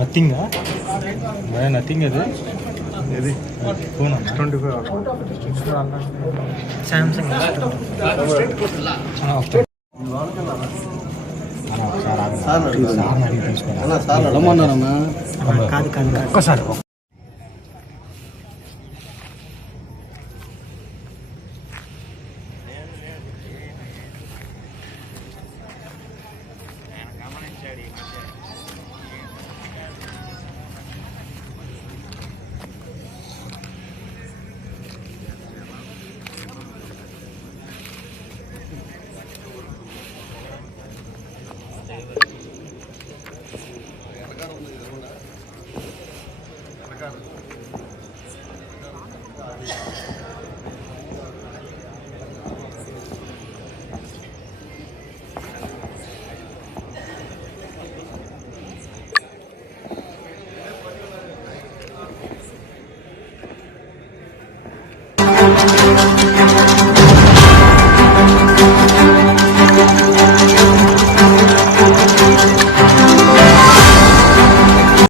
நத்திங்கா மழை நத்திங் அது எது போனா twenty five Samsung sir sir sir sir sir ఒక్కసారి இருக்காரு